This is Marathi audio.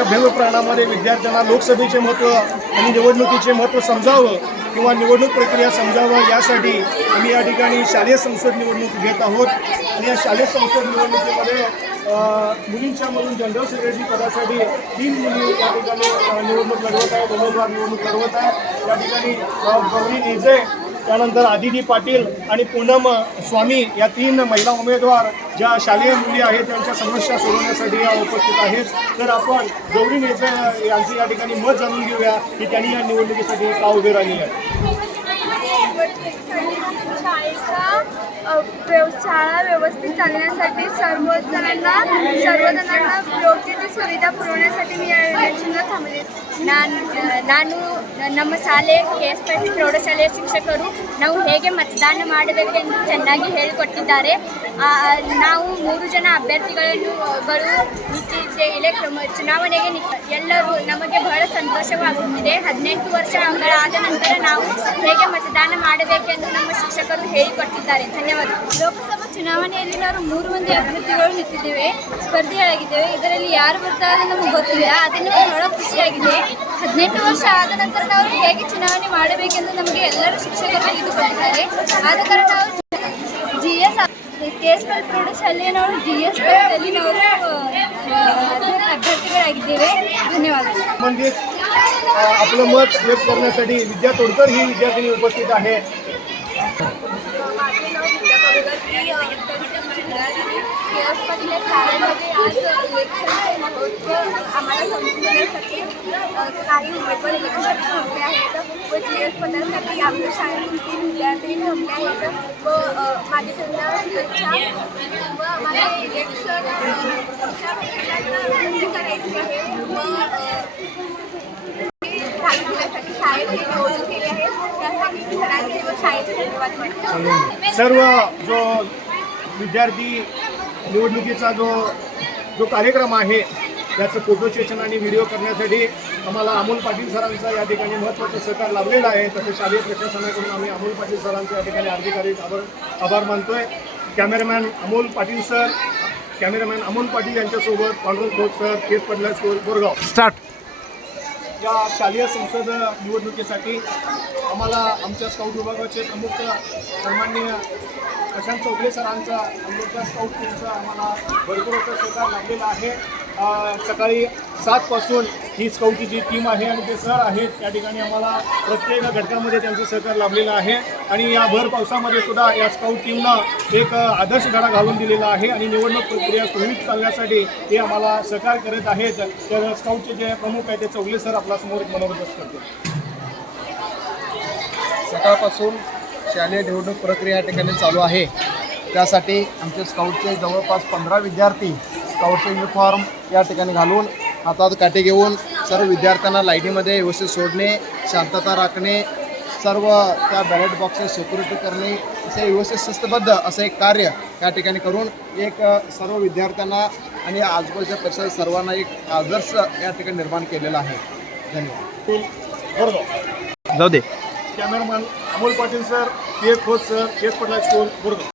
मोठ्या भव्य प्रमाणामध्ये विद्यार्थ्यांना लोकसभेचे महत्त्व आणि निवडणुकीचे महत्त्व समजावं किंवा निवडणूक प्रक्रिया समजावं यासाठी आम्ही या ठिकाणी शालेय संसद निवडणूक घेत आहोत। आणि या शालेय संसद निवडणुकीमध्ये मुलींच्यामधून जनरल सेक्रेटरी पदासाठी 3 मुली या ठिकाणी निवडणूक लढवत आहेत, उमेदवार निवडणूक लढवत आहेत। या ठिकाणी गौरी नेजे, त्यानंतर आदिती पाटील आणि पूनम स्वामी या 3 महिला उमेदवार ज्या शालेय मुली आहेत त्यांच्या समस्या सोडवण्यासाठी या उपस्थित आहेत। तर आपण गौरी नेजे यांची या ठिकाणी मत जाणून घेऊया की त्यांनी या निवडणुकीसाठी का उभे राहिले आहेत। शाळा व्यवस्थित चालण्यासाठी सर्वजणांना योग्य ती सुविधा पुरवण्यासाठी मी या इलेक्शनला थांबले। ನಾನು ನಮ್ಮ ಶಾಲೆ KSP ಪ್ರೌಢಶಾಲೆಯ ಶಿಕ್ಷಕರು ನಾವು ಹೇಗೆ ಮತದಾನ ಮಾಡಬೇಕೆಂದು ಚೆನ್ನಾಗಿ ಹೇಳಿಕೊಟ್ಟಿದ್ದಾರೆ। ನಾವು 3 ಜನ ಅಭ್ಯರ್ಥಿಗಳನ್ನು ಚುನಾವಣೆಗೆ ಎಲ್ಲರೂ ನಮಗೆ ಬಹಳ ಸಂತೋಷವಾಗುತ್ತಿದೆ। 18 ವರ್ಷಗಳಾದ ನಂತರ ನಾವು ಹೇಗೆ ಮತದಾನ ಮಾಡಬೇಕೆಂದು ನಮ್ಮ ಶಿಕ್ಷಕರು ಹೇಳಿಕೊಟ್ಟಿದ್ದಾರೆ। ಧನ್ಯವಾದ। ಲೋಕಸಭಾ ಚುನಾವಣೆಯಲ್ಲಿ ನಾವು 3 ಮಂದಿ ಅಭ್ಯರ್ಥಿಗಳು ನಿಂತಿದ್ದೇವೆ, ಸ್ಪರ್ಧಿಗಳಾಗಿದ್ದೇವೆ। ಇದರಲ್ಲಿ ಯಾರು ಬರ್ತಾರೆ ನಮಗೆ ಗೊತ್ತಿಲ್ಲ, ಅದನ್ನು ಬಹಳ ಖುಷಿಯಾಗಿದೆ। 18 ವರ್ಷ ಆದ ನಂತರ ನಾವು ಹೇಗೆ ಚುನಾವಣೆ ಮಾಡಬೇಕೆಂದು ನಮಗೆ ಎಲ್ಲರೂ ಶಿಕ್ಷಕರು ತಿಳಿದುಕೊಟ್ಟಿದ್ದಾರೆ। ಆದ ಕಾರಣ ನಾವು KSP ಪ್ರೌಢಶಾಲೆಯ ನಾವು GS ಪದದಲ್ಲಿ ನಾವು ಅಭ್ಯರ್ಥಿಗಳಾಗಿದ್ದೇವೆ। ಧನ್ಯವಾದಗಳು। म्हणजे आपलं मत व्यक्त करण्यासाठी विद्या तोडकर ही विद्यार्थिनी उपस्थित आहे। माझे नाव विद्या तोडकर, मी KSPमधल्या शाळेमध्ये आज इलेक्शन महत्त्व आम्हाला समजून घेण्यासाठी काही उमेदवार इलेक्शनसाठी थांबले आहेत व GS पदासाठी आमच्या शाळेतील विद्यार्थी थांबले आहेत व माझी त्यांना शुभेच्छा व आम्हाला इलेक्शन करायची आहे व शाळेत निवडून केले आहेत त्यासाठी सरांचे व शाळेचे धन्यवाद मानतो। सर्व जो विद्यार्थी निवडणुकीचा जो कार्यक्रम आहे त्याचं फोटो सेशन आणि व्हिडिओ करण्यासाठी आम्हाला अमोल पाटील सरांचा या ठिकाणी महत्त्वाचं सहकार लाभलेला आहे। तसे शालेय प्रशासनाकडून आम्ही अमोल पाटील सरांचा या ठिकाणी अधिकाधिक आभार मानतोय। Cameraman Amol Patil sir, cameraman Amol Patil यांच्यासोबत पांडुरंग खोत सर, केस पडला स्कूल बोरगाव। स्टार्ट। या शालेय संसद निवडणुकीसाठी आम्हाला आमच्या स्काउट विभागाचे प्रमुख सन्माननीय प्रशांत चौगले सरांचा आमच्या स्काउट टीमचा आम्हाला भरपूर असा सहकार लाभलेला आहे। सकाळी 7 पासून ही स्काउटची जी टीम आहे आणि ते सर आहेत या ठिकाणी आम्हाला प्रत्येक घटकामध्ये त्यांचं सहकार लाभलेलं आहे। आणि या भर पावसामध्ये सुद्धा या स्काउट टीमनं एक आदर्श धडा घालून दिलेला आहे आणि निवडणूक प्रक्रिया सुरळीत चालण्यासाठी ते आम्हाला सहकार करत आहेत। तर स्काउटचे जे प्रमुख आहेत ते चौगले सर आपल्यासमोर मनोगत करतील। सकाळपासून शालेय निवडणूक प्रक्रिया या ठिकाणी चालू आहे। त्यासाठी आमचे स्काउटचे जवळपास 15 विद्यार्थी स्काउटचे युनिफॉर्म या ठिकाणी घालून हातात काठी घेऊन सर्व विद्यार्थ्यांना लाईनीमध्ये व्यवस्थित सोडणे, शांतता राखणे, सर्व त्या बॅलेट बॉक्सेस सिक्युरिटी करणे असे व्यवस्थित शिस्तबद्ध असं एक कार्य या ठिकाणी करून एक सर्व विद्यार्थ्यांना आणि आजूबाजूच्या परिसरात सर्वांना एक आदर्श या ठिकाणी निर्माण केलेला आहे। धन्यवाद। जाऊ दे। कॅमेरामॅन अमोल पाटील सर, केस खोत सर, केस पडला स्कूल बोरगाव।